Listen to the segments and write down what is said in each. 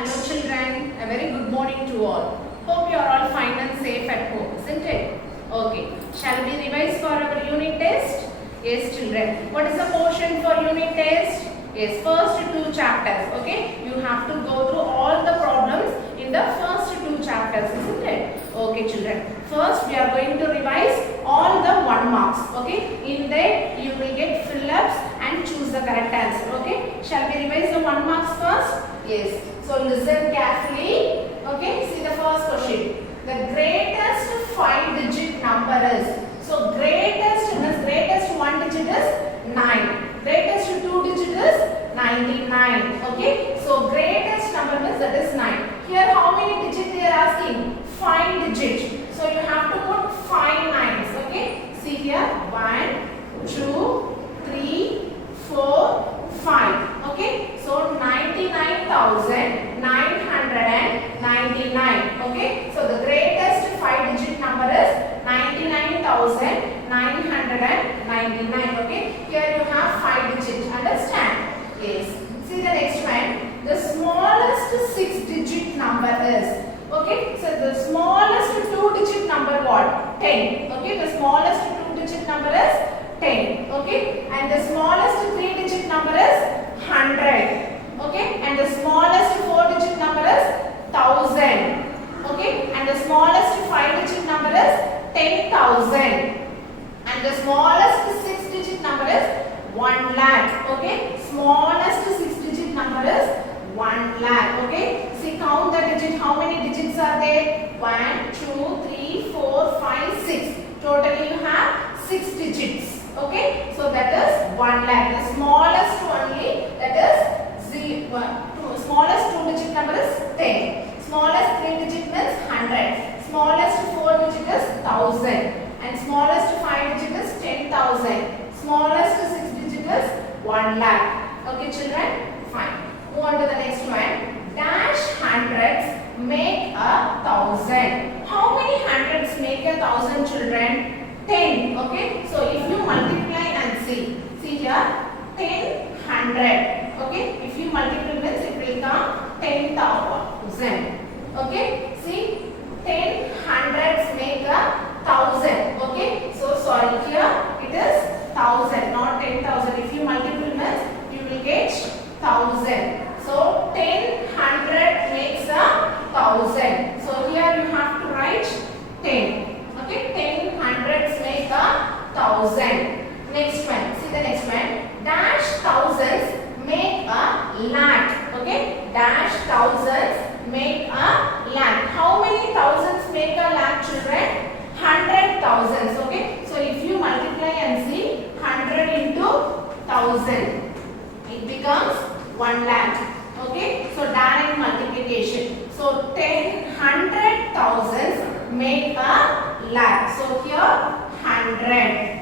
Hello children, a very good morning to all. Hope you are all fine and safe at home, isn't it? Okay, shall we revise for our unit test? Yes children, what is the portion for unit test? Yes, first two chapters, okay? You have to go through all the problems in the first two chapters, isn't it? Okay children, first we are going to revise all the 1 marks, okay? In there you will get fill-ups and choose the correct answer, okay? Shall we revise the 1 marks first? Yes. So listen carefully. Okay, see the first question. The greatest 5-digit number is. So greatest means greatest 1 digit is 9. Greatest 2 digit is 99. Okay. So greatest number means that is 9. Here how many digits they are asking? 5 digit. So you have to put 5 nines. Okay. See here 1, 2, 3, 4, 5. Okay, so 99,999. Okay, so the greatest 5-digit number is 99,999. Okay, here you have 5 digits. Understand? Yes. See the next one. The smallest 6-digit number is. Okay, so the smallest 2-digit number what? 10. Okay, the smallest 2-digit number is 10. Okay, and the smallest 3-digit number is 100. Okay, and the smallest 4-digit number is 1000. Okay, and the smallest 5-digit number is 10,000. And the smallest 6-digit number is 1 lakh. Okay, smallest 6-digit number is 1 lakh. Okay, see count the digit. How many digits are there? 1, 2, 3, 4, 5, 6. Totally you have 6 digits. Okay, so that is 1 lakh. The smallest only, that is 0. Smallest 2-digit number is 10. Smallest 3-digit means 100. Smallest 4-digit is 1000. And smallest 5-digit is 10,000. Smallest 6-digit is 1 lakh. Okay, children? Fine. Move on to the next one. Dash hundreds make 1,000. How many hundreds make 1,000, children? 10. Okay, so if you multiply and see here 10 100. Okay, if you multiply means it will come 10,000. Okay, see 10 hundreds make 1,000. Okay, so sorry, here it is 1,000, not 10,000. If you multiply means you will get 1,000. So 10 hundred makes 1,000. So here you have to write 10. Okay, 10 hundreds make 1,000. Next one, see the next one. Dash thousands make a lakh. Okay, dash thousands make a lakh. How many thousands make a lakh, children? 100 thousands. Okay, so if you multiply and see 100 into 1,000, it becomes 1 lakh. Okay, so direct multiplication. So 10 100 thousands make a lakh. So here 100.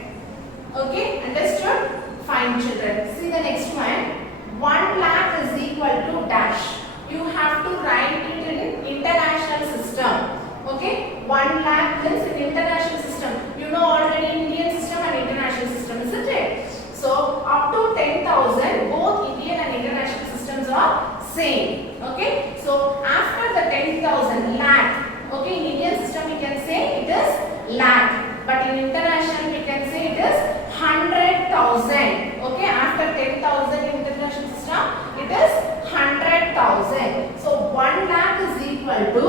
Okay, understood? Fine, children. See the next one. 1 lakh is equal to dash. You have to write it in international system. Okay, 1 lakh means in international system. You know already Indian system and international system, isn't it? So up to 10,000, both Indian and international systems are same. Okay, so after the 10,000 lakh. Okay, in Indian system we can say it is lakh, but in international we can say it is 100,000. Okay, after 10,000 in international system it is 100,000. So 1 lakh is equal to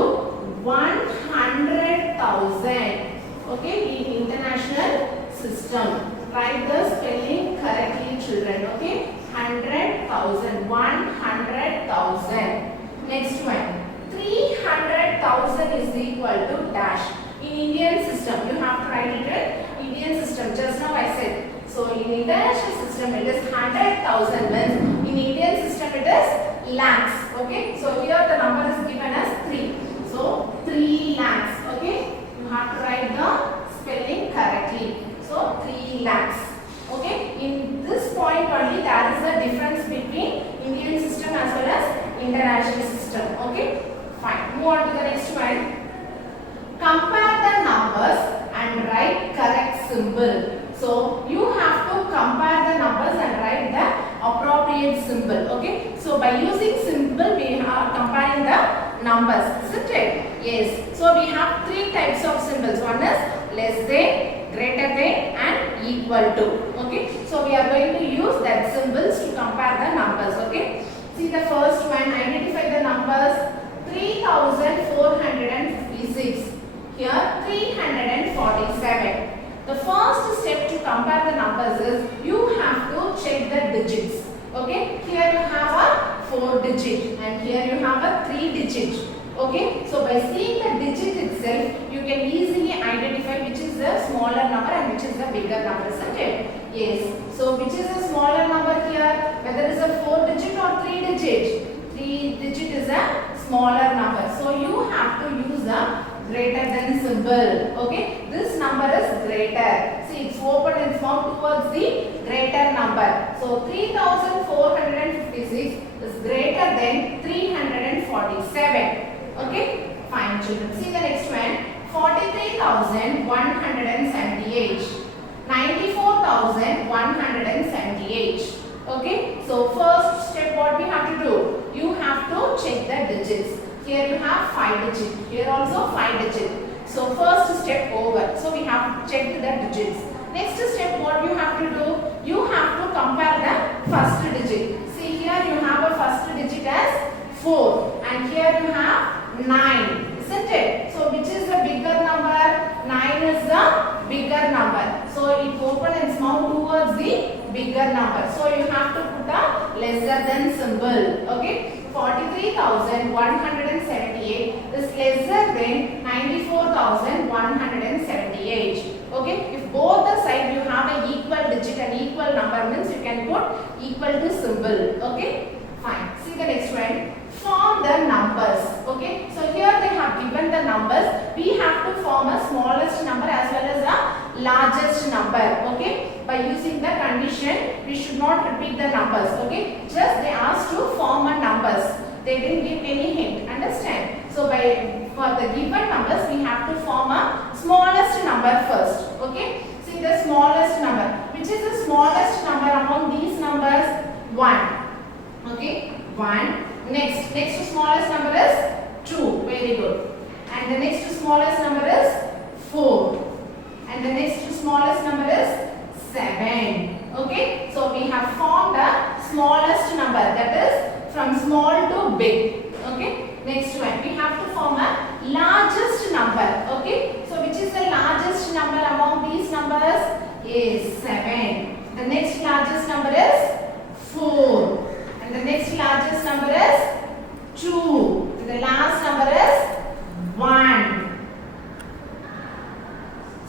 100,000. Okay, in international system. Write the spelling correctly, children. Okay, 100,000, 100,000. Next one. 300,000 is equal to dash. In Indian system, you have to write it in Indian system. Just now I said. So in international system, it is 100,000 means in Indian system it is lakhs. Okay. So here the number is given as 3. So 3 lakhs. Okay. You have to write the spelling correctly. So 3 lakhs. Okay. In this point only there is a difference between Indian system as well as international system. Okay. Fine. Move on to the next one. Compare the numbers and write correct symbol. So you have to compare the numbers and write the appropriate appropriate symbol. Okay, so by using symbol we are comparing the numbers, isn't it? Yes. So we have three types of symbols. One is less than, greater than, and equal to. Okay, so we are going to use that symbols to compare the numbers. Okay, see the first one. Identify the numbers. 3456. Here 347. The first step to compare the numbers is you have to check the digits. Okay, here you have a 4 digit and here you have a 3 digit. Okay, so by seeing the digit itself, you can easily identify which is the smaller number and which is the bigger number, isn't it? Yes. So which is the smaller number here? Whether it is a 4 digit or 3 digit? 3 digit is a smaller number. So you have to use a greater than symbol. Okay, this number is greater. See, it's open and small towards the greater number. So 3456 is greater than 347. Okay, fine children. See the next one. 43,178. 94,178. Okay, so first step what we have to do? You have to check the digits. Here you have 5 digit. Here also 5 digit. So first step over. So we have checked the digits. Next step what you have to do? You have to compare the first digit. See here you have a first digit as 4 and here you have 9. Isn't it? So which is the bigger number? 9 is the bigger number. So it open and small towards the bigger number. So you have to put a lesser than symbol. Okay. 43,178 is lesser than 94,178. Okay, if both the side you have a equal digit and equal number means you can put equal to symbol. Okay, fine. See the next one. Form the numbers. Okay, so here they have given the numbers. We have to form a smallest number as well as a largest number. Okay, by using the condition we should not repeat the numbers. Okay, just they asked to form a numbers. They didn't give any hint. Understand? So for the given numbers we have to form a smallest number first. Okay, see the smallest number. Which is the smallest number among these numbers? 1. Okay, 1. Next smallest number is 2. Very good. And the next smallest number is 4. And the next smallest number is 7. Okay, so we have formed the smallest number, that is from small to big. Okay, next one we have to form a largest number. Okay, so which is the largest number among these numbers? Is 7. The next largest number is 4. And the next largest number is 2. And the last number is 1.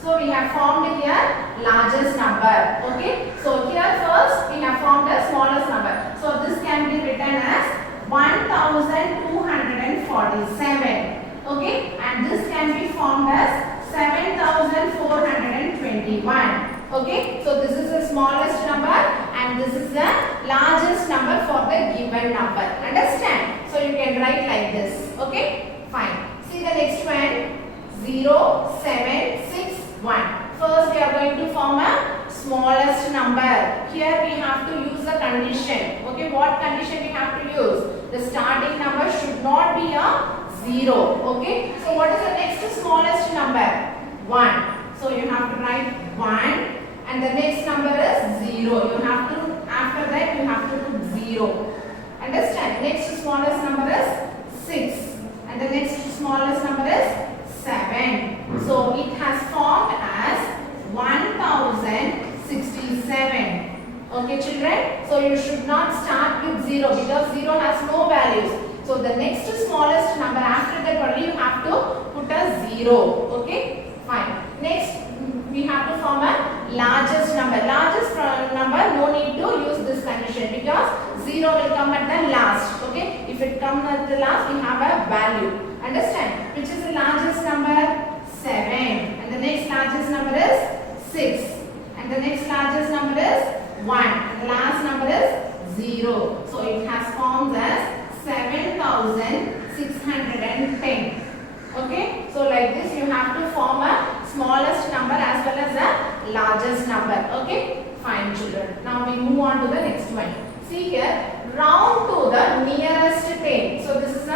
So we have formed here largest number. Okay, so here first we have formed the smallest number. So this can be written as 1247. Okay, and this can be formed as 7421. Okay, so this is the smallest number and this is the largest number for the given number. Understand? So you can write like this. Okay, fine. See the next one. 0761. First we are going to form a smallest number. Here we have to use a condition. Okay, what condition we have to use? The starting number should not be a 0. Okay, so what is the next smallest number? 1. So you have to write 1 and the next number is 0. You have to, after that you have to put 0. Understand? Next smallest number is 6 and the next smallest number is 7. So it has formed as 1067. Okay children, so you should not start with 0 because 0 has no values. So the next smallest number after that only you have to put a 0. Okay, fine. Next we have to form a largest number. Largest number, no need to use this condition because 0 will come at the last. Okay, if it comes at the last we have a value. Understand? Which is the largest number? 7. And the next largest number is 6. And the next largest number is 1. And the last number is 0. So it has formed as 7610. Okay, so like this you have to form a smallest number as well as a largest number. Okay, fine children. Now we move on to the next one. See here, round to the nearest 10. So this is a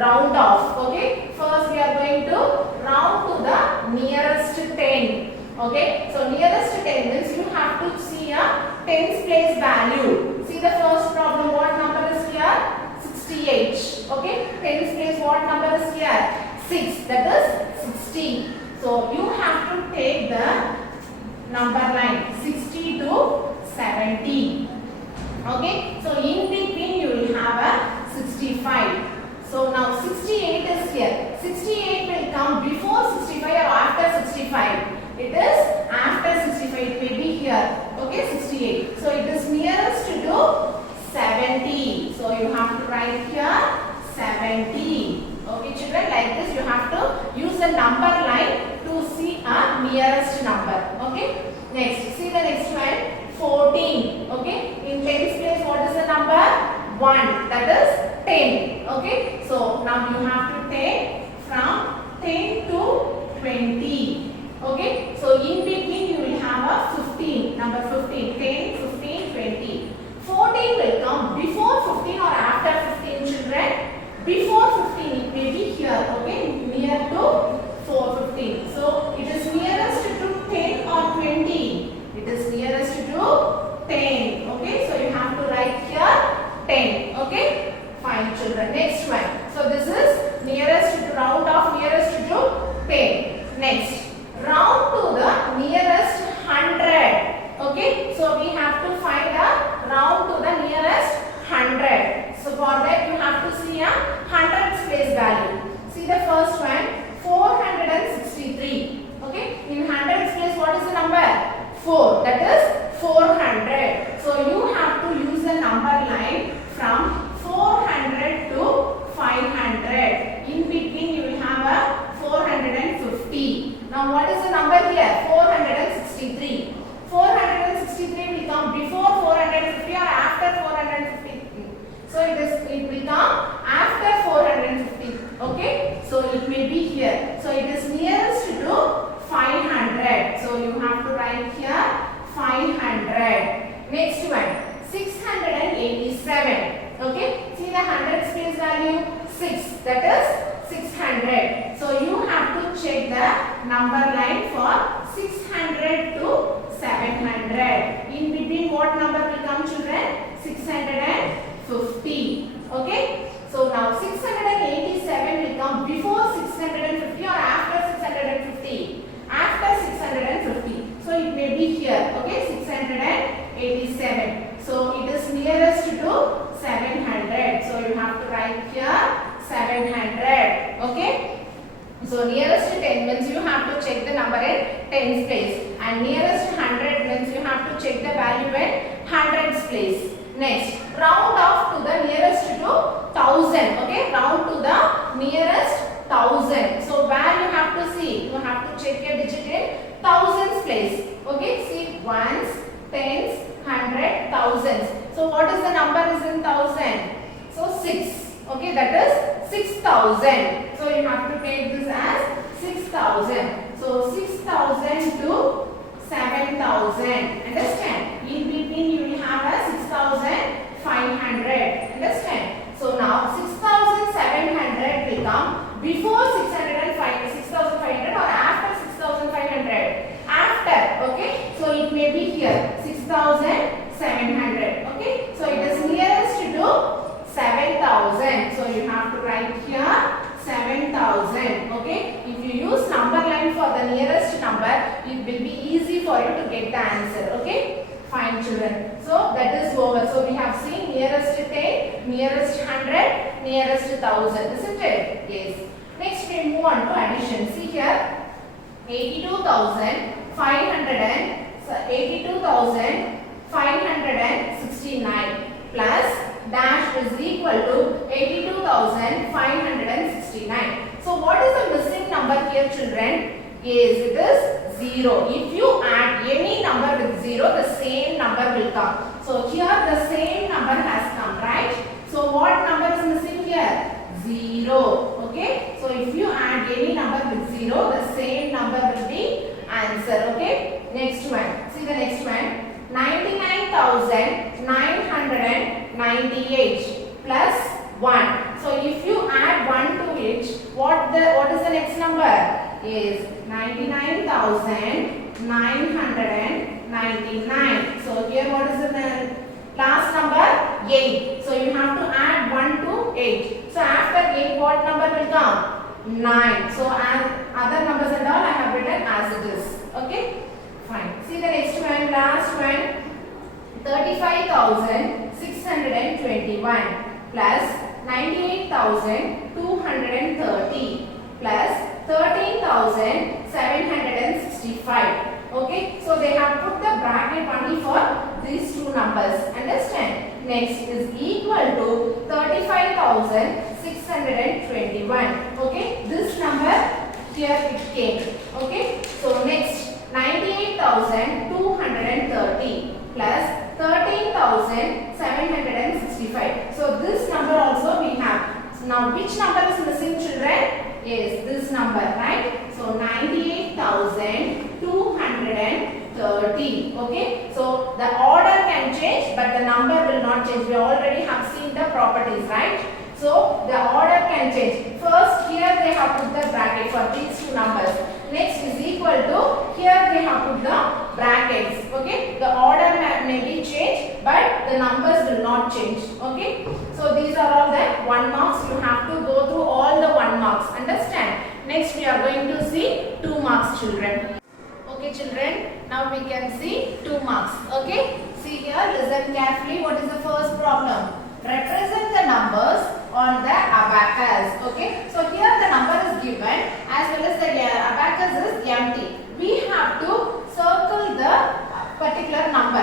round off. Okay. First we are going to round to the nearest 10. Okay. So nearest 10 means you have to see a tens place value. See the first problem. What number is here? 68. Okay. Tens place what number is here? 6. That is 60. So you have to take the number line 60 to 70. Okay, so in between you will have a 65. So now 68 is here. 68 will come before 65 or after 65. It is after 65. It may be here. Okay, 68. So it is nearest to 70. So you have to write here 70. Okay, children, like this you have to use a number line to see a nearest number. Okay. Next, see the next one. 14. Okay. In tens place, what is the number? 1. That is 10. Okay. So now you have to take from 10 to 20. Okay. So in between you will have a 15. Number 15. 10, 15, 20. 14 will come before 15 or after 15, children. Before 15 it may be here. Okay. Near to 415. So it is nearest to 10 or 20. It is nearest to 10. Okay. So you have to write here 10. Okay. Fine, children. Next one. So this is nearest to round off nearest to 10. Next, round to the nearest 100. Okay. So we have to find a round to the nearest 100. So for that you have to see a hundreds place value. See the first one. 463. Okay. In hundreds place, what is the number? 4. That is 400. So you have to use the number line from 400 to 500. In between you will have a 450. Now what is the number here? 463. 463 will come before 450 or after 450. So it will come after 450. Okay. So it may be here. So it is nearest to 500. So you have to write here 500. Next one, 687. Okay. See the hundreds place value 6. That is 600. So you have to check the number line for 600 to 700. In between what number will come, children? 650. Okay. So now 687 will come before 650 or after 650? After 650. So it may be here. Okay. 687. So it is nearest to 700. So you have to write here 700. Okay. So nearest to 10 means you have to check the number in tens place. And nearest to 100 means you have to check the value in hundreds place. Next, round off to the nearest to 1000. Okay, round to the nearest 1000. So where you have to see? You have to check your digit in thousands place. Okay, see ones, tens, hundred, thousands. So what is the number is in 1000? So 6. Okay, that is 6000. So you have to take this as 6000. So 6000 to 7000. Understand? In between you will have a 6500. Understand? So now 6700 will come before 6500 or after 6500? After. Okay. So it may be here 6700. Okay. So it is nearest to 7000. So you have to write here 7000. Okay. If you use number line for the nearest number, it will be easy for you to get the answer. Okay. Fine, children. So that is over. So we have seen nearest to 10, nearest 100, nearest 1000. Isn't it? Yes. Next we move on to addition. See here. 82,569 plus dash is equal to 82,569. So what is the missing number here, children? Yes, it is 0. If you add any number with 0, the same number will come. So here the same number has come, right? So what number is missing here? 0. Okay. So if you add any number with 0, the same number will be answer. Okay. Next one. See the next one. 99,998 plus 1. So if you add 1 to it, what is the next number? Is 99,999. So here what is the last number? 8. So you have to add 1 to 8. So after 8, what number will come? 9. So other numbers and all I have written as it is. Okay? Fine. See the next one, last one. 35,621 plus 98,230 plus 13,765. Okay, so they have put the bracket only for these two numbers. Understand? Next is equal to 35,621. Okay, this number here it came. Okay, so next 98,230 plus 13,765. So this number also we have. So now which number is missing, children? Yes, this number, right? So 98,230. Okay, so the order can change but the number will not change. We already have seen the properties, right? So the order can change. First here they have put the bracket for these two numbers. Next is equal to, here they have put the brackets. Okay, the order may be changed but the numbers will not change. Okay, so these are all the 1 marks. You have to go through all the 1 marks. Understand? Next we are going to see 2 marks, children. Okay, children, now we can see 2 marks. Okay, see here, listen carefully. What is the first problem? Represent the numbers on the abacus. Okay, so here the number is given as well as the abacus is empty. We have to circle the particular number.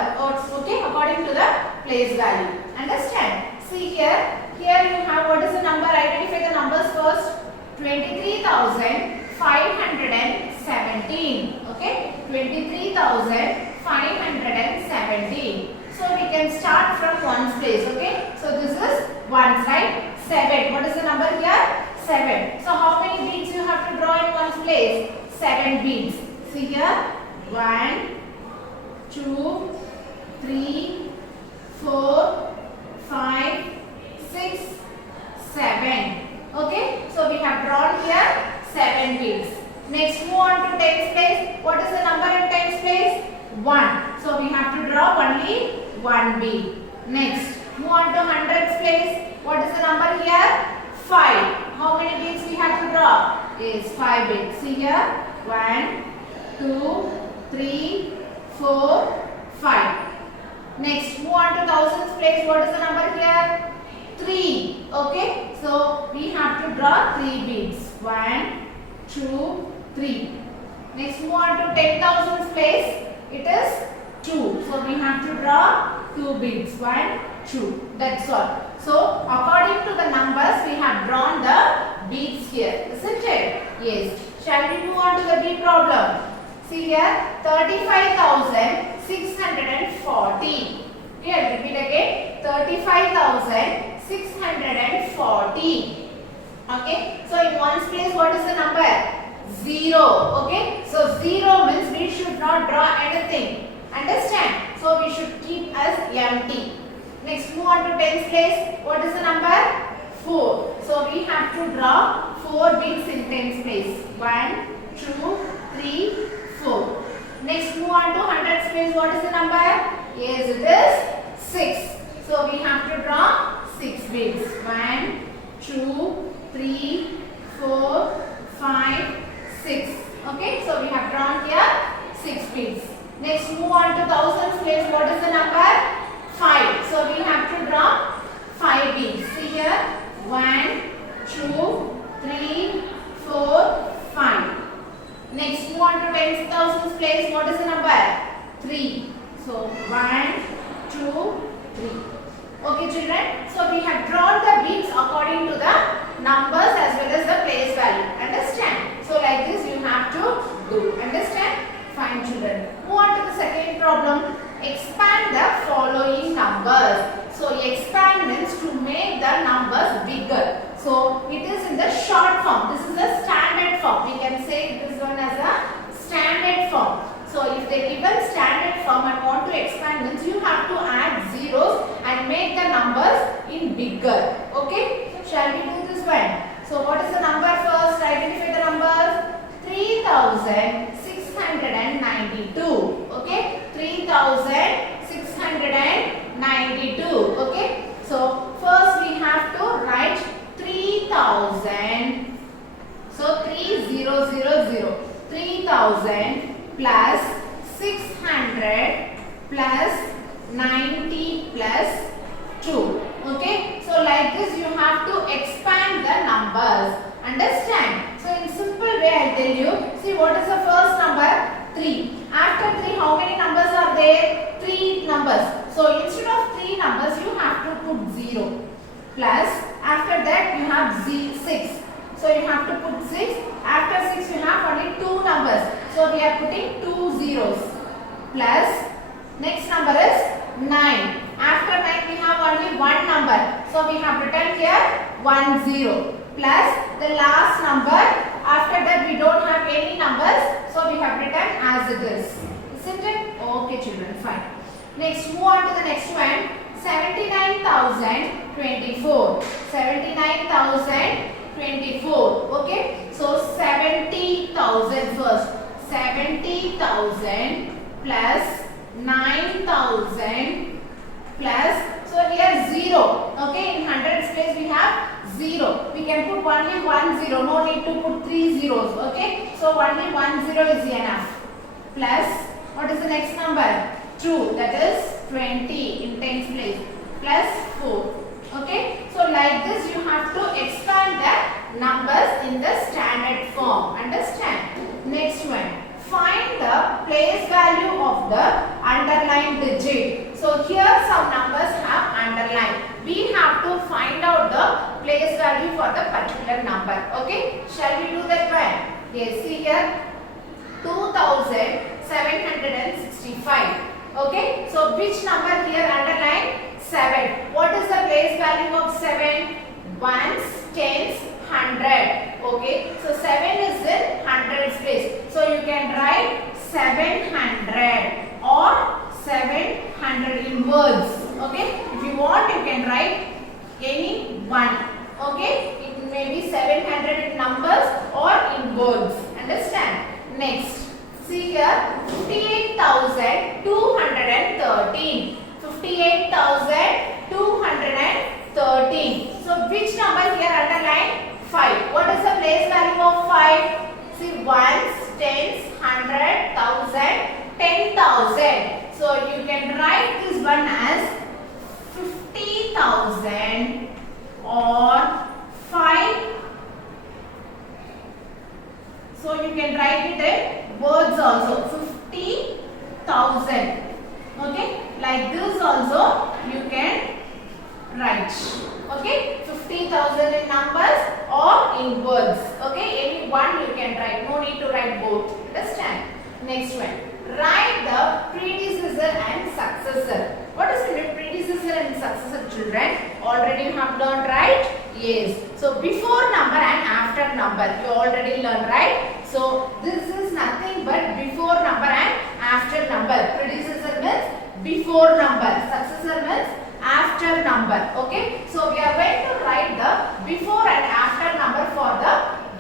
Okay, according to the place value. Understand? See here you have, what is the number? Identify the numbers first. 23,517. Okay, 23,517. So we can start from ones place. Okay, so this is ones, right? 7. What is the number here? 7. So how many beads you have to draw in ones place? 7 beads. See here, 1, 2, 3, 4, 5, 6, 7. Okay, so we have drawn here 7 beads. Next, move on to tens place. What is the number in tens place? 1. So we have to draw only 1 bead. Next, move on to hundreds place. What is the number here? 5. How many beads we have to draw? Is 5 beads. See here, 1, 2, 3, 4, 5. Next, move on to thousands place. What is the number here? 3. Okay, so we have to draw 3 beads. 1, 2, 3. Next, move on to 10,000 place. It is 2. So we have to draw 2 beads. 1, 2. That's all. So according to the numbers, we have drawn the beads here. Isn't it? Yes. Shall we move on to the bead problem? See here, 35,640. Here, repeat again. 35,640. Okay. So in ones place, what is the number? 0. Okay. So 0 means we should not draw anything. Understand? So we should keep as empty. Next, move on to tens place. What is the number? 4. So we have to draw 4 beads in tens place. 1, 2, 3, 4. Next, move on to hundreds place. What is the number? Yes, it is 6. So we have to draw 6 beads. 1, 2, 3, 4, 5, 6. Okay, so we have drawn here 6 beads. Next, move on to thousands place. What is the number? 5. So we have to draw 5 beads. See here, 1, 2, 3, 4, 5. Next, move on to tens thousands place. What is the number? 3. So 1, 2, 3. Okay, children. So we have drawn the beads according to the numbers as well as the place value. Understand? So like this you have to do. Understand? Fine, children. Move on to the second problem. Expand the following numbers. So expand means to make the numbers bigger. So it is in the short form. This is a standard form. We can say this one as a standard form. So if they given standard form and want to expand 3,692. Okay, 3,692. Okay, so first we have to write 3,000. So 3000. 3,000 plus 600 plus 90 plus 2. Okay, so like this you have to expand the numbers. Understand? So in simple way I tell you, see what is the first number? 3. After 3 how many numbers are there? 3 numbers. So instead of 3 numbers you have to put 0. Plus after that you have 6. So you have to put 6. After 6 you have only 2 numbers. So we are putting 2 zeros. Plus next number is 9. After 9 we have only 1 number. So we have written here 1 0. Plus the last number. After that we don't have any numbers. So we have written as it is. Isn't it? Okay children, fine. Next move on to the next one. 79,024. 79,024. Okay. So 70,000 first. 70,000 plus 9,000 plus, so here 0. Okay, in hundreds place we have 0. We can put only 1 0. No need to put 3 zeros. Okay, so only 1 0 is enough. Plus, what is the next number? 2. That is 20 in tens place. Plus 4. Okay, so like this you have to expand the numbers in the standard form. Understand? Next one. Find the place value of the underlined digit. So here some numbers have underline. We have to find out the place value for the particular number. Okay, shall we do that one? Yes, see here 2,765. Okay, so which number here underline? 7. What is the place value of 7? Ones, tens, 100. Okay, so 7 is in hundreds place. So you can write 700 or 700 in words. Okay, if you want you can write any one. Okay, it may be 700 in numbers or in words. Understand? Next, see here 58,213. 58,213. So which number here underline? 5. What is the place value of 5? See, ones, tens, 100, 1,000, 10,000. So you can write this one as 50,000 or 5. So you can write it in words also. 50,000. Okay, like this also you can write. Okay, 50,000 in numbers or in words. Okay, any one you can write. No need to write both. Understand? Next one. Write the predecessor and successor. What is the predecessor and successor, children? Already you have learned, right? Yes. So before number and after number. You already learned, right? So this is nothing but before number and after number. Predecessor means before number. Successor means after number. Okay, so we are going to write the before and after number for the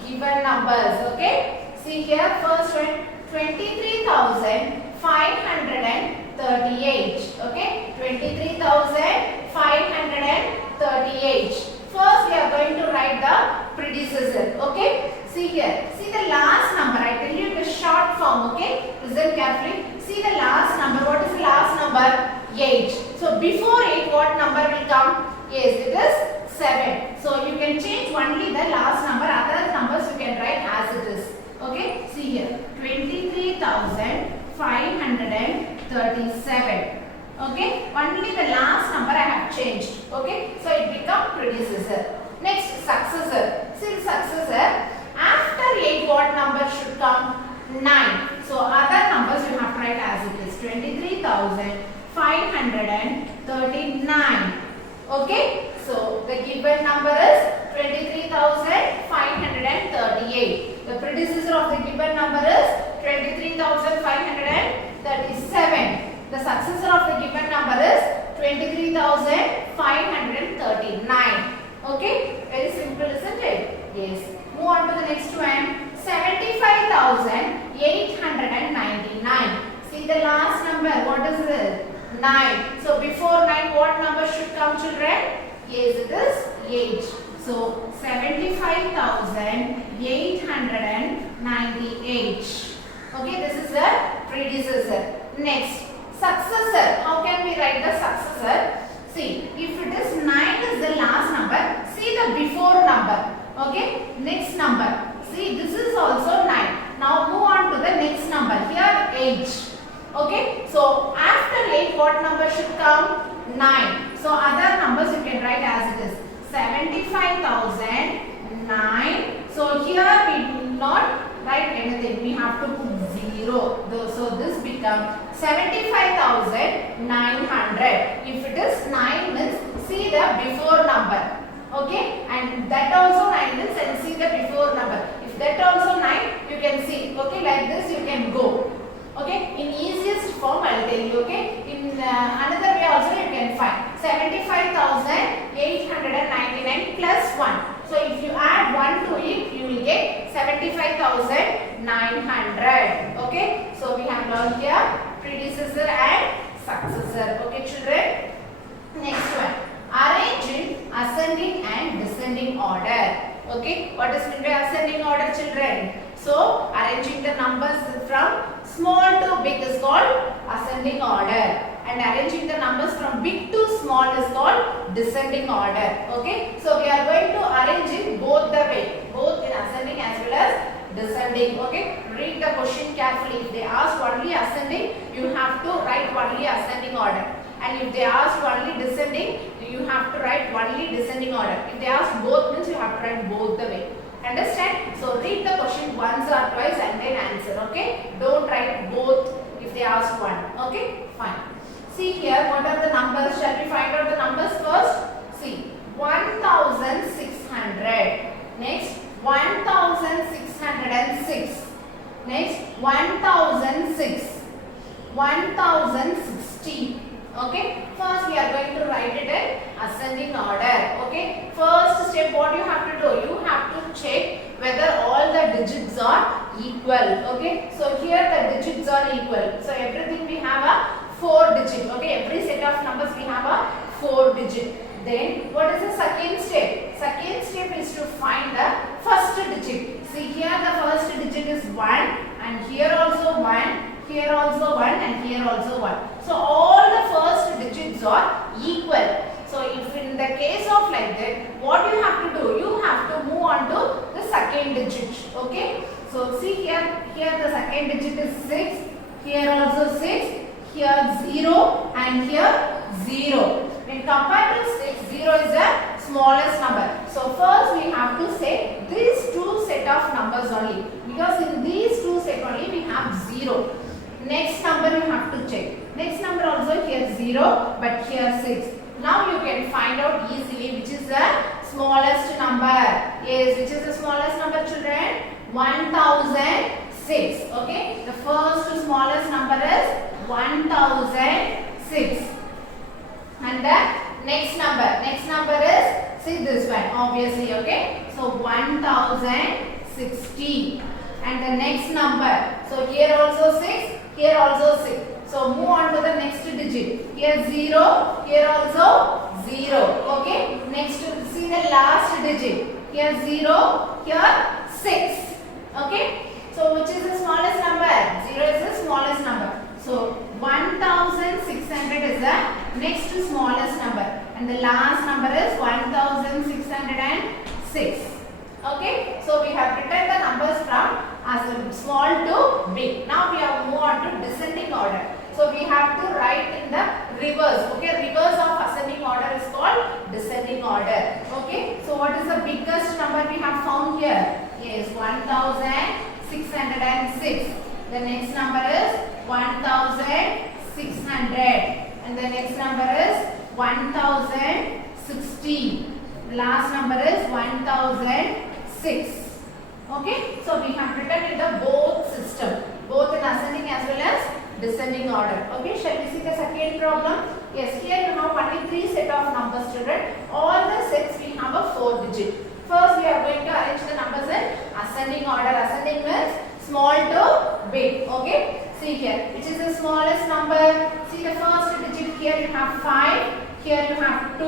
given numbers. Okay, see here first one 23,538. Okay, 23,538. First we are going to write the predecessor. Okay, see here, see the last number. I tell you the short form. Okay, listen carefully. See the last number. What is the last number? 8. So before 8 what number will come? Yes, it is 7. So you can change only the last number. Other numbers you can write as it is. Okay, see here 23,537. Okay, only the last number I have changed. Okay, so it become predecessor. Next, successor. See the successor. After 8 what number should come? 9. So other numbers you have to write as it is. 23,539. Okay, so the given number is 23,538. The predecessor of the given number is 23,537. The successor of the given number is 23,539. Okay, very simple, isn't it? Yes. Move on to the next one. 75,899. See the last number. What is it? 9. So before 9, what number should come, children? Yes, it is 8. So 75,898. Okay, this is the predecessor. Next, successor. How can we write the successor? See, if it is 9 is the last number, see the before number. Okay, next number. See, this is also 9. Now move on to the next number. Here 8. Okay, so after 8, what number should come? 9. So other numbers you can write as it is. 75,009. So here we do not write anything. We have to put 0. So this becomes 75,900. If it is 9 means see the before number. Okay, and that also 9 means and see the before number. If that also 9, you can see. Okay, like this you can go. Okay, in easiest form I will tell you. Okay, in another way also you can find 75,899 plus 1. So if you add 1 to it, you will get 75,900. Okay, so we have learned here predecessor and successor. Okay, children. Next one, arrange in ascending and descending order. Okay, what is meant by ascending order, children? So arranging the numbers from small to big is called ascending order, and arranging the numbers from big to small is called descending order. Okay, so we are going to arrange in both the way, both in ascending as well as descending. Okay, read the question carefully. If they ask only ascending, you have to write only ascending order, and if they ask only descending, you have to write only descending order. If they ask both, means you have to write both the way. Understand? So read the question once or twice and then answer. Okay, don't write both if they ask one. Okay, fine. See here, what are the numbers? Shall we find out the numbers first? See, 1,600. Next, 1,606. Next, 1,006. 1,060. Okay, first we are going to write it in ascending order. Okay, first step, what you have to do? You have to check whether all the digits are equal. Okay, so here the digits are equal. So everything we have a 4 digit. Okay, every set of numbers we have a 4 digit. Then what is the second step? Second step is to find the first digit. See here the first digit is 1, and here also 1. Here also 1 and here also 1. So all the first digits are equal. So if in the case of like that, what you have to do? You have to move on to the second digit. Okay. So see here the second digit is 6. Here also 6. Here 0 and here 0. When compared to 6, 0 is the smallest number. So first we have to say these two set of numbers only. Because in these two set only we have 0. Next number you have to check. Next number also here 0, but here 6. Now you can find out easily which is the smallest number. Yes, which is the smallest number, children? 1,006. Okay, the first smallest number is 1,006. And the next number is, see this one, obviously. Okay, so 1,060. And the next number, so here also 6. Here also 6. So move on to the next digit. Here 0. Here also 0. Okay. Next, see the last digit. Here 0. Here 6. Okay. So which is the smallest number? 0 is the smallest number. So 1,600 is the next smallest number. And the last number is 1,606. Okay, so we have written the numbers from small to big. Now we have moved on to descending order. So we have to write in the reverse. Okay, reverse of ascending order is called descending order. Okay, so what is the biggest number we have found here? Yes, 1,606. The next number is 1,600. And the next number is 1,060. The last number is 1,006. Okay, so we have written in the both system, both in ascending as well as descending order. Okay, shall we see the second problem? Yes, here you have only 3 set of numbers, children. All the sets we have a 4 digit. First we are going to arrange the numbers in ascending order. Ascending smallest number. See the first digit here you have 5, here you have 2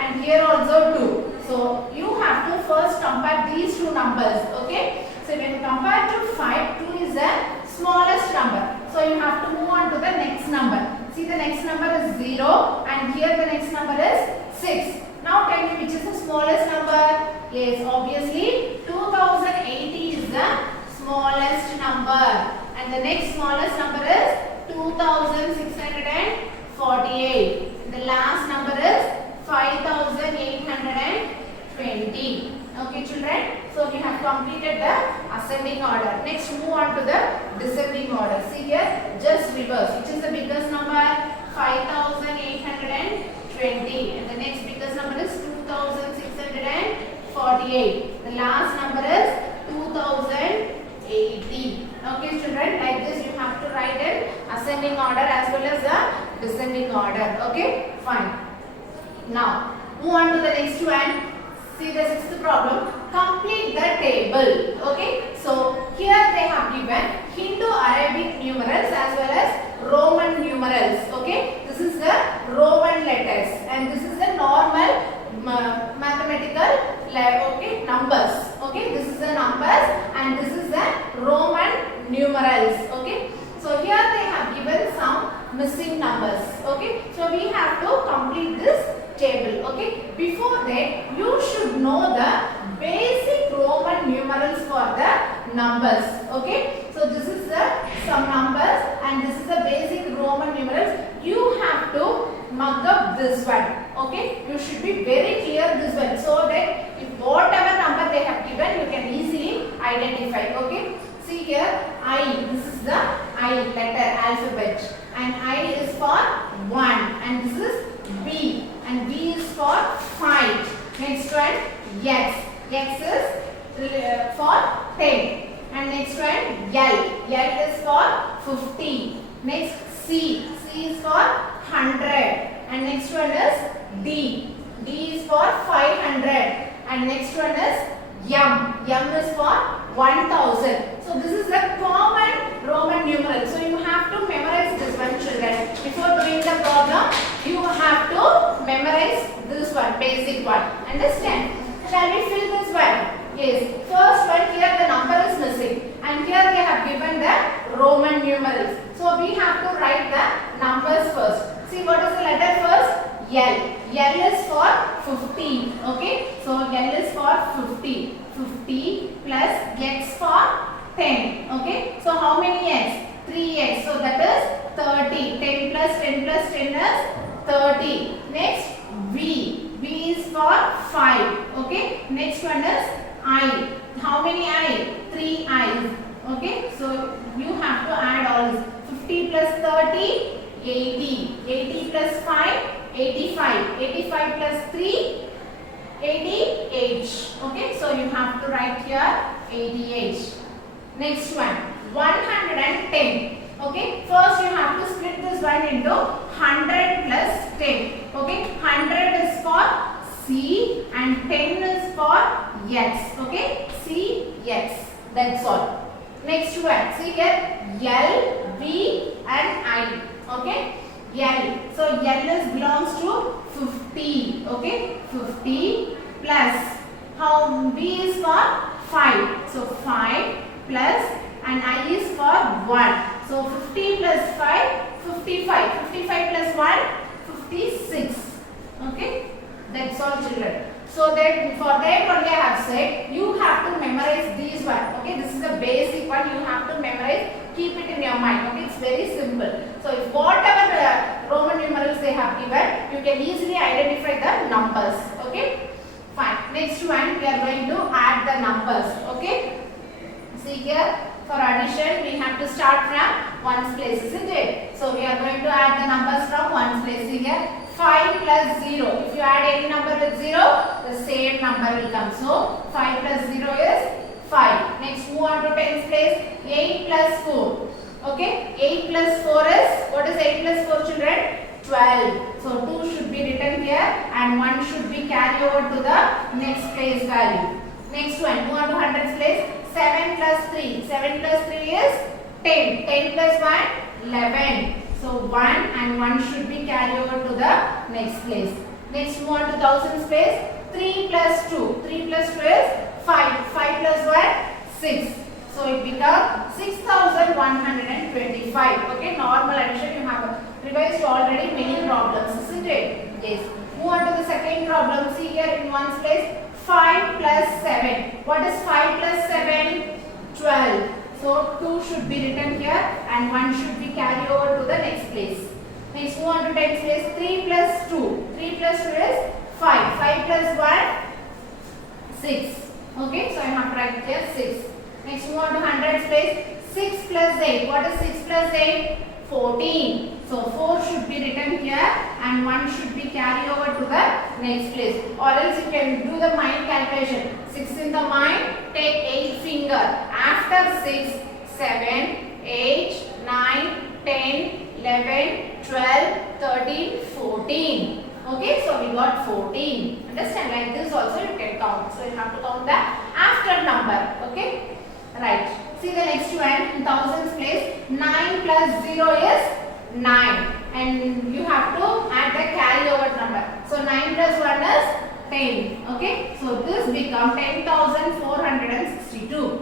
and here also 2. So you have to first compare these two numbers. Okay. So when you compare to 5, 2 is the smallest number. So you have to move on to the next number. See the next number is 0 and here the next number is 6. Now tell me which is the smallest number? Yes, obviously 2080 is the smallest number. And the next smallest number is 2648. The last number is 5820. Okay children, so we have completed the ascending order. Next move on to the descending order. See here, just reverse. Which is the biggest number? 5820. And the next biggest number is 2648. The last number is 2080. Okay children, like this you have to write in ascending order as well as the descending order. Okay, fine. Now move on to the next one. See the sixth problem. Complete the table. Okay. So here they have given Hindu-Arabic numerals as well as Roman numerals. Okay. This is the Roman letters and this is the normal mathematical numbers. Okay. This is the numbers and this is the Roman numerals. Okay. So here they have given some missing numbers. Okay. So we have to complete this table. Okay. Before that, you should know the basic Roman numerals for the numbers. Okay. So this is the some numbers and this is the basic Roman numerals. You have to mug up this one. Okay. You should be very clear this one so that if whatever number they have given, you can easily identify. Okay. See here, I. This is the I letter alphabet and I is for 1 and this is B. And B is for 5. Next one, X. X is for 10. And next one, L. L is for 50. Next, C. C is for 100. And next one is D. D is for 500. And next one is M. M is for 1000. So this is the common Roman numeral. So you have to memorize this one children. Before doing the problem, you have to memorize this one, basic one. Understand? Shall we fill this one? Yes. First one here the number is missing. And here they have given the Roman numerals. So we have to write the numbers first. See what is the letter first? L. L is for 50. Okay. So L is for 50. 50 plus X for 10. Okay. So how many X? 3X. So that is 30. 10 plus 10 plus 10 is 30. Next V. V is for 5. Okay. Next one is I. How many I? 3 I's. Okay. So you have to add all this. 50 plus 30, 80. 80 plus 5, 85. 85 plus 3, 88. Okay. So you have to write here 88. Next one. 110. Okay. First you have to split this one into 100 plus 10. Okay. 100 is for C and 10 is for X. Okay. C, X. That's all. Next one. See here. L, B and I. Okay. L. So L is belongs to 50. Okay. 50 plus. How B is for 5. So 5 plus and I is for 1. So 50 plus 5, 55. 55 plus 1, 56. Okay. That's all children. So that for that only I have said you have to memorize these one. Okay. This is the basic one you have to memorize. Keep it in your mind. Okay. It's very simple. So if whatever Roman numerals they have given, you can easily identify the numbers. Okay. Fine. Next one we are going to add the numbers. Okay. See here, for addition we have to start from ones place, isn't it? So we are going to add the numbers from ones place. See here, 5 plus 0. If you add any number with 0, the same number will come. So 5 plus 0 is 5. Next move on to tens place. 8 plus 4. Okay, 8 plus 4 is, what is 8 plus 4 children? 12. So 2 should be written here and 1 should be carried over to the next place value. Next one, move on to hundreds place. 7 plus 3. 7 plus 3 is 10. 10 plus 1, 11. So 1 and 1 should be carried over to the next place. Next move on to thousands place. 3 plus 2. 3 plus 2 is 5. 5 plus 1, 6. So it becomes 6125. Okay, normal addition you have revised already many problems, isn't it? Yes. Move on to the second problem. See here in ones place. 5 plus 7. What is 5 plus 7? 12. So 2 should be written here and 1 should be carried over to the next place. Next move on to tens place. 3 plus 2. 3 plus 2 is 5. 5 plus 1, 6. Okay, so I have to write here 6. Next move on to hundreds place. 6 plus 8. What is 6 plus 8? 14. So 4 should be written here and 1 should be carried over to the next place. Or else you can do the mind calculation. 6 in the mind, take 8 finger. After 6, 7, 8, 9, 10, 11, 12, 13, 14. Okay, so we got 14. Understand? Like this also you can count. So you have to count the after number. Okay? Right. See the next one in thousands place. 9 plus 0 is 9. And you have to add the carryover number. So 9 plus 1 is 10. Okay. So this becomes 10,462.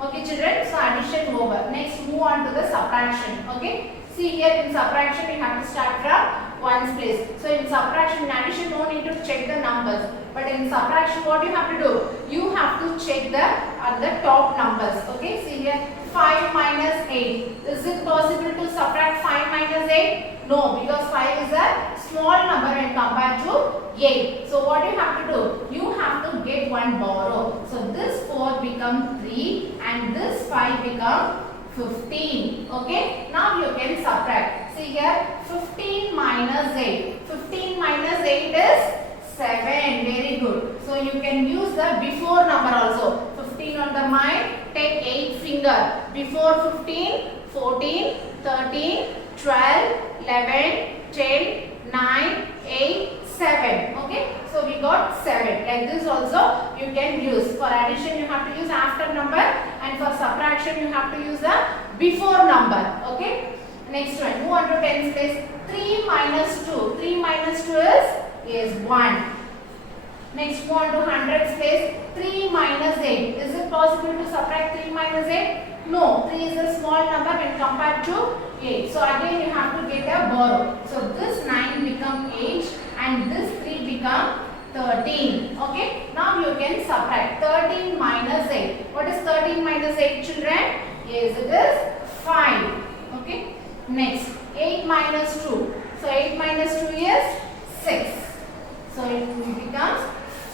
Okay children. So addition over. Next move on to the subtraction. Okay. See here in subtraction we have to start from ones place. So in subtraction, in addition, no need to check the numbers. But in subtraction, what you have to do? You have to check the top numbers. Okay, see here 5 minus 8. Is it possible to subtract 5 minus 8? No, because 5 is a small number when compared to 8. So what you have to do? You have to get one borrow. So this 4 become 3 and this 5 become 15. Okay, now you can subtract. See here 15 minus 8. 15 minus 8 is 7. Very good. So you can use the before number also. 15 on the mind, take 8 finger. Before 15, 14, 13, 12, 11, 10, 9, 8, 7. Okay, so we got 7. Like this also you can use. For addition you have to use after number and for subtraction you have to use the before number. Okay. Next one, move on to tens place. 3 minus 2. 3 minus 2 is 1. Next, move on to hundreds place. 3 minus 8. Is it possible to subtract 3 minus 8? No, 3 is a small number when compared to 8. So again you have to get a borrow. So this 9 become 8 and this 3 become 13. Okay. Now you can subtract 13 minus 8. What is 13 minus 8 children? Yes, it is 5. Okay. Next, 8 minus 2. So 8 minus 2 is 6. So it becomes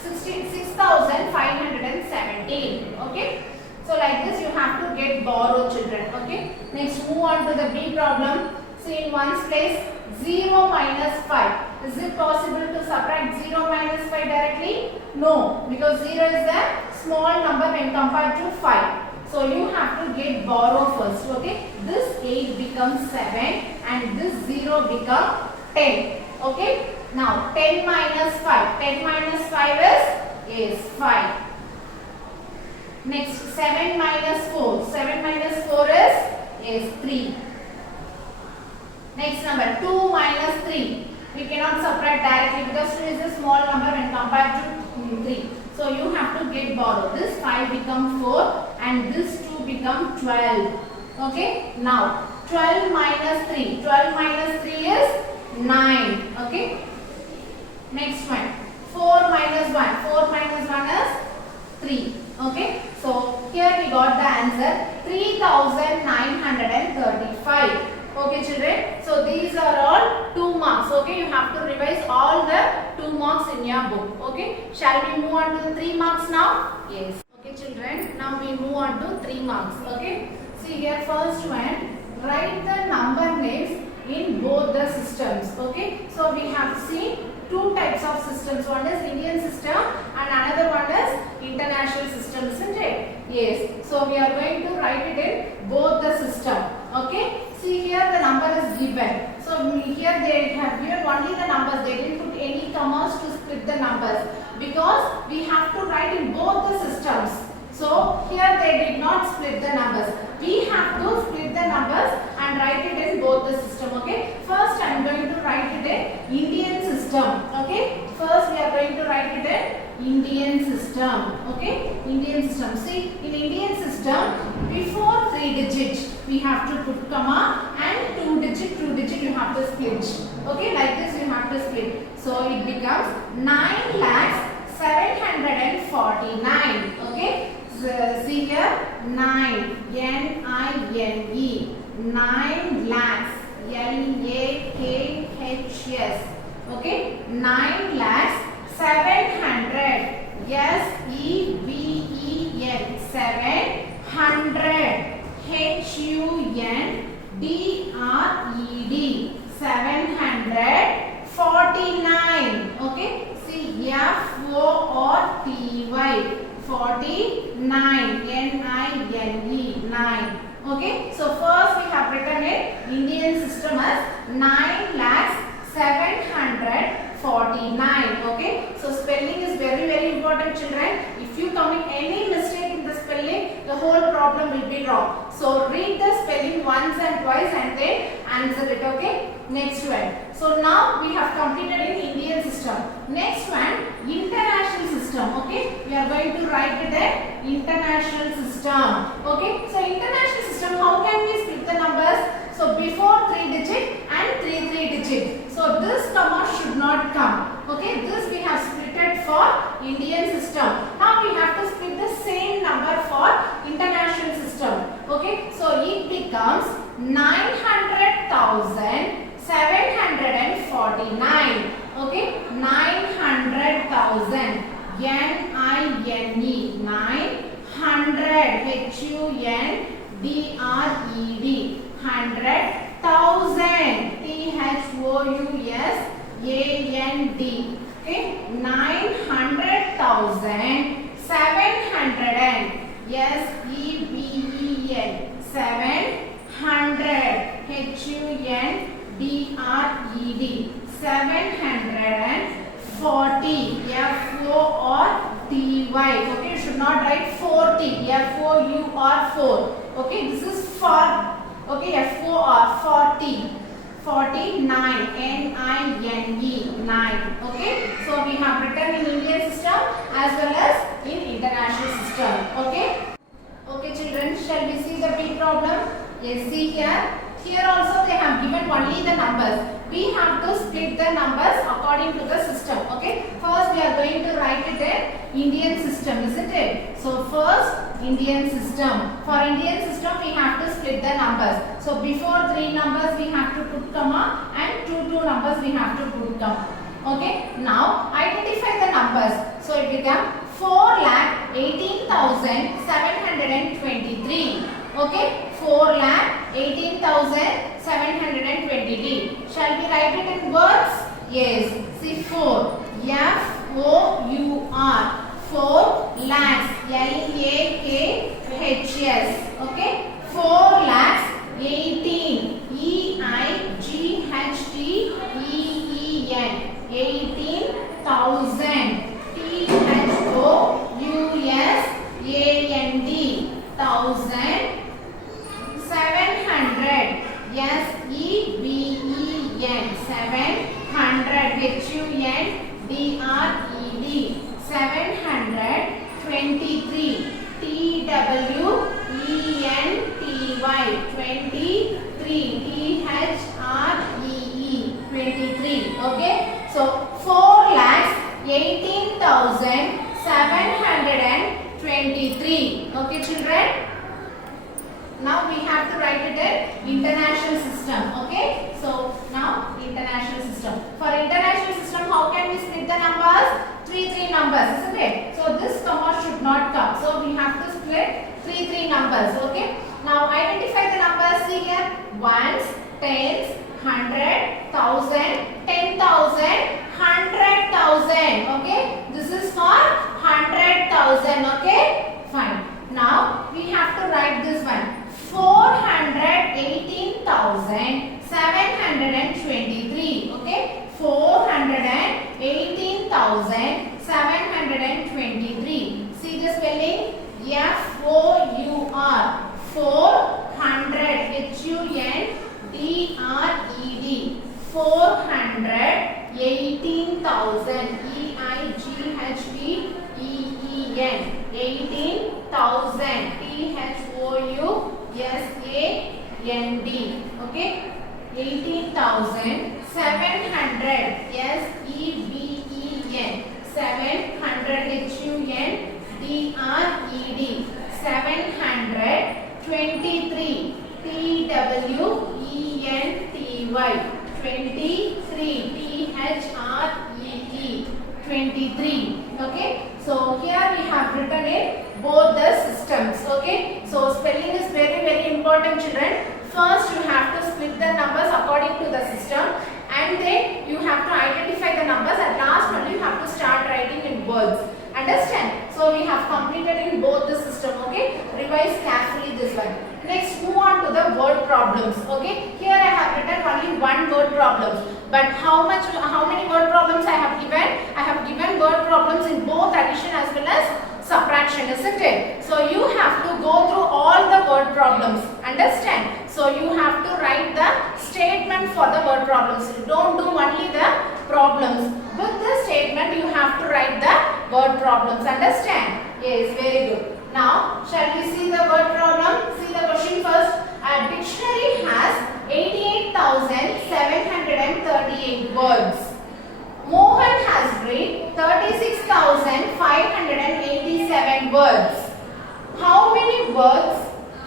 6,517. Okay. So like this you have to get borrow children. Okay. Next move on to the B problem. See in ones place 0 minus 5. Is it possible to subtract 0 minus 5 directly? No, because 0 is a small number when compared to 5. So you have to get borrow first. Okay. This 8 becomes 7 and this 0 become 10. Okay. Now 10 minus 5. 10 minus 5 is 5. Next 7 minus 4. 7 minus 4 is 3. Next number 2 minus 3. We cannot subtract directly because 2 is a small number when compared to 3. So you have to get borrow. This 5 become 4 and this 2 become 12. Okay. Now 12 minus 3. 12 minus 3 is 9. Okay. Next one. 4 minus 1. 4 minus 1 is 3. Okay. So here we got the answer 3,935. Okay children. So these are all 2 marks. Okay. You have to revise all the 2 marks in your book. Okay. Shall we move on to the 3 marks now? Yes. Okay children. Now we move on to 3 marks. Okay. See here first one. Write the number names in both the systems. Okay. So we have seen 2 types of systems. One is Indian system and another one is international system, isn't it? Yes. So we are going to write it in both the system. Okay. See here the number is given. So here they have given only the numbers. They didn't put any commas to split the numbers because we have to write in both the systems. So here they did not split the numbers. We have to split the numbers and write it in system. Okay, Indian system. See, in Indian system, before 3 digit, we have to put comma, and 2 digit you have to split. Okay, like this you have to split. So it becomes 9,749. Okay, so see here, 9, N-I-N-E, 9 lakhs, L-A-K-H-S. Okay, 9 lakhs 700, S-E-V-E-N, 700, H-U-N-D-R-E-D, 749. Okay, see, F-O-R-T-Y, 49, N-I-N-E, 9. Okay, so first we have written it Indian system as 9,749. Okay, so spelling is very important, children. If you commit any mistake in the spelling, the whole problem will be wrong. So read the spelling once and twice and then answer it. Okay, next one. So now we have completed in Indian system. Next one, international system. Okay, we are going to write it as international system. Okay, so international system, how can we split the numbers? So before 3 digit and 3 digit. So this comma should not come. Okay, this we have splitted for Indian system. Now we have to split the same number for international system. Okay, so it becomes 900,749. Okay, 900,000, N-I-N-E, 900, H-U-N-D-R-E-D, 100,000, T-H-O-U-S-A-N-D. Okay, 900,700, S-E-V-E-N, 700, H-U-N-D-R-E-D, 740, F-O-R-T-Y. Okay, you should not write 40, F-O-U-R-4. Okay, this is for. Okay, F-O-R, 40, 49, N-I-N-E, 9. Okay, so we have written in Indian system as well as in international system. Okay, okay children, shall we see the big problem? Yes, see here. Here also they have given only the numbers. We have to split the numbers according to the system. Okay, first we are going to write it in Indian system, isn't it? So first Indian system. For Indian system we have to split the numbers. So before 3 numbers we have to put comma, and 2 numbers we have to put comma. Okay, now identify the numbers. So it becomes 4,18,723. Okay, 4,18,723. Shall we write it in words? Yes. See, 4. F-O-U-R. 4 lakhs. L-A-K-H-S. Okay. 4 lakhs. 18. E-I-G-H-T-E-E-N. 18,000. T-H-O-U-S-A-N-D. 1,000. 700, S-E-V-E-N, 700, H-U-N-D-R-E-D, 723, T-W-E-N-T-Y, 23, T-H-R-E-E, 23, okay? So, 4,18,723, okay children? Now we have to write it in international system. Okay, so now international system. For international system, how can we split the numbers? 3 numbers, isn't it? So this comma should not come. So we have to split 3 numbers. Okay, now identify the numbers. See here, ones, tens, 100, 1,000, 10,000, 100,000. Okay, this is for 100,000. Okay, fine. Now we have to write this one. 418,723. Okay, 418,723. See the spelling? F-O-U-R. 400. H-U-N-D-R-E-D. 418,000. E-I-G-H-T-E-E-N. SEVEND. Okay, 18,700. SEVEN. 700. HUNDRED. 723. TWENTY. 23. THREE. 23. Okay, so here we have written it both the systems. Okay, so spelling is very important, children. First you have to split the numbers according to the system, and then you have to identify the numbers. At last only you have to start writing in words. Understand? So we have completed in both the system. Okay, revise carefully this one. Next, move on to the word problems. Okay, here I have written only one word problems, but how many word problems I have given? I have given word problems in both addition as well as subtraction, isn't it? So you have to go through all the word problems. Understand? So you have to write the statement for the word problems. Don't do only the problems. With the statement you have to write the word problems. Understand? Yes, very good. Now shall we see the word problem? See the question first. A dictionary has 88,738 words. Mohan has read 36,587 words. How many words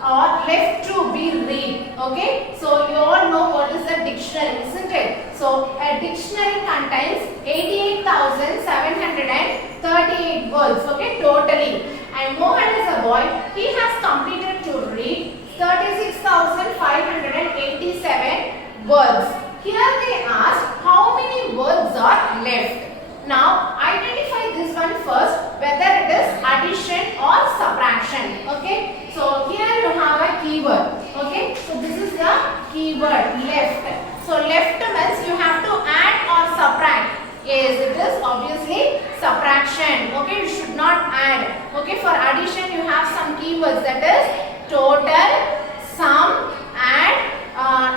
are left to be read? Okay, so you all know what is a dictionary, isn't it? So a dictionary contains 88,738 words. Okay, totally. And Mohan is a boy. He has completed to read 36,587 words. Here they ask how many words are left. Now identify this one first, whether it is addition or subtraction. Okay, so here you have a keyword. Okay, so this is the keyword left. So left means you have to add or subtract. Yes, it is obviously subtraction. Okay, you should not add. Okay, for addition you have some keywords, that is total, sum, add,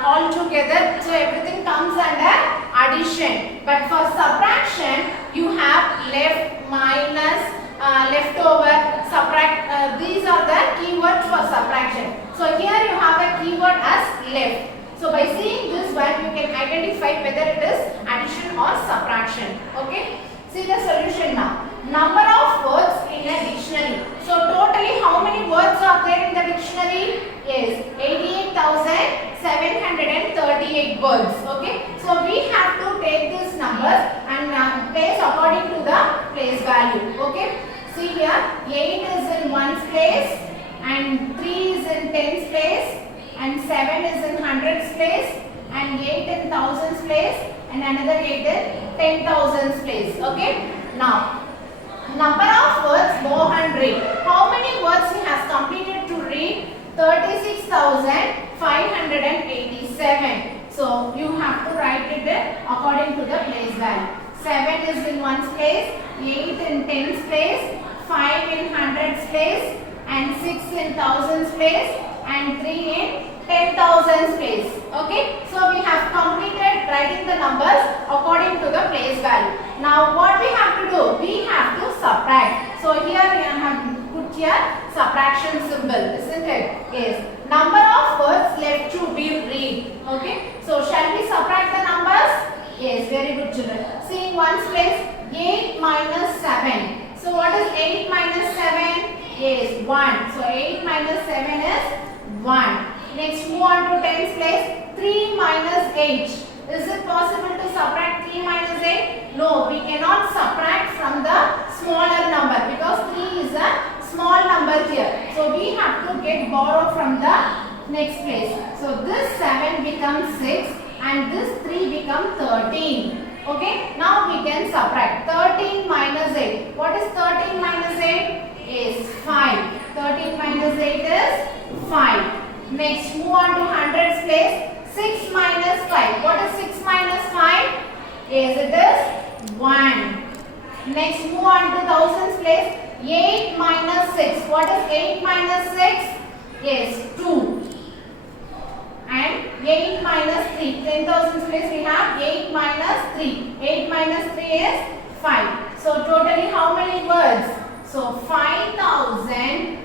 all together. So everything comes under addition. But for subtraction you have left, minus, leftover, subtract. These are the keywords for subtraction. So here you have a keyword as left. So by seeing this one you can identify whether it is addition or subtraction. Okay, see the solution now. Number of words in a dictionary. So totally how many words are there in the dictionary? Yes, 88,738 words. Okay, so we have to take these numbers and place according to the place value. Okay, see here 8 is in 1's place, and 3 is in 10's place, and 7 is in 100's place, and 8 in 1000's place, and another 8 in 10,000's place. Okay, now number of words Mohan read. How many words he has completed to read? 36,587. So you have to write it according to the place value. 7 is in 1's place, 8 in 10's place, 5 in 100's place, and 6 in 1000's place, and 3 in 10,000's place. Okay, so we have completed writing the numbers according to the place value. Now what we have to do? We have to subtract. So here we have put here subtraction symbol, isn't it? Yes. Number of words left to be read. Okay, so shall we subtract the numbers? Yes, very good, children. See in 1's place 8 minus 7. So what is 8 minus 7? Yes, 1. So 8 minus 7 is 1. Next, move on to 10's place. 3 minus 8. Is it possible to subtract 3 minus 8? No, we cannot subtract from the smaller number because 3 is a small number here. So we have to get borrow from the next place. So this 7 becomes 6 and this 3 becomes 13. Okay, now we can subtract 13 minus 8. What is 13 minus 8? Is 5. 13 minus 8 is 5. Next, move on to 100's place. 6 minus 5. What is 6 minus 5? Yes, it is 1. Next, move on to 1000's place. 8 minus 6. What is 8 minus 6? Yes, 2. And 8 minus 3. 10,000's place we have 8 minus 3. 8 minus 3 is 5. So totally how many words? So 5,000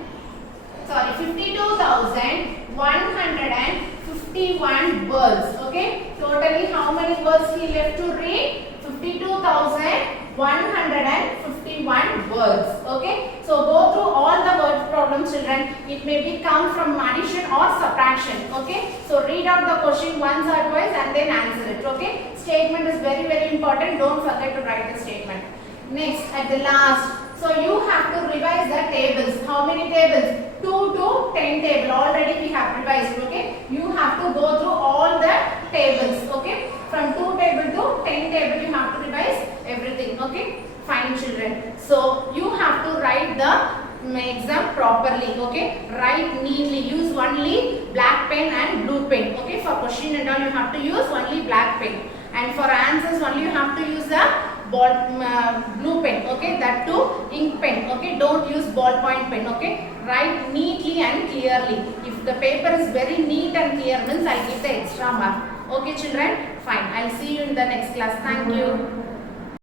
sorry, 52,151 words. Okay, totally how many words he left to read? 52,151 words. Okay, so go through all the word problems, children. It may be come from addition or subtraction. Okay, so read out the question once or twice and then answer it. Okay, statement is very, very important. Don't forget to write the statement. Next, at the last, so you have to revise the tables. How many tables? 2 to 10 table. Already we have revised. Okay, you have to go through all the tables. Okay, from 2 table to 10 table you have to revise everything. Okay, fine, children. So you have to write the exam properly. Okay, write neatly. Use only black pen and blue pen. Okay, for question and all you have to use only black pen, and for answers only you have to use the blue pen. Okay, that too ink pen. Okay, don't use ballpoint pen. Okay, write neatly and clearly. If the paper is very neat and clear means I give the extra mark. Okay, children, fine. I'll see you in the next class. Thank you.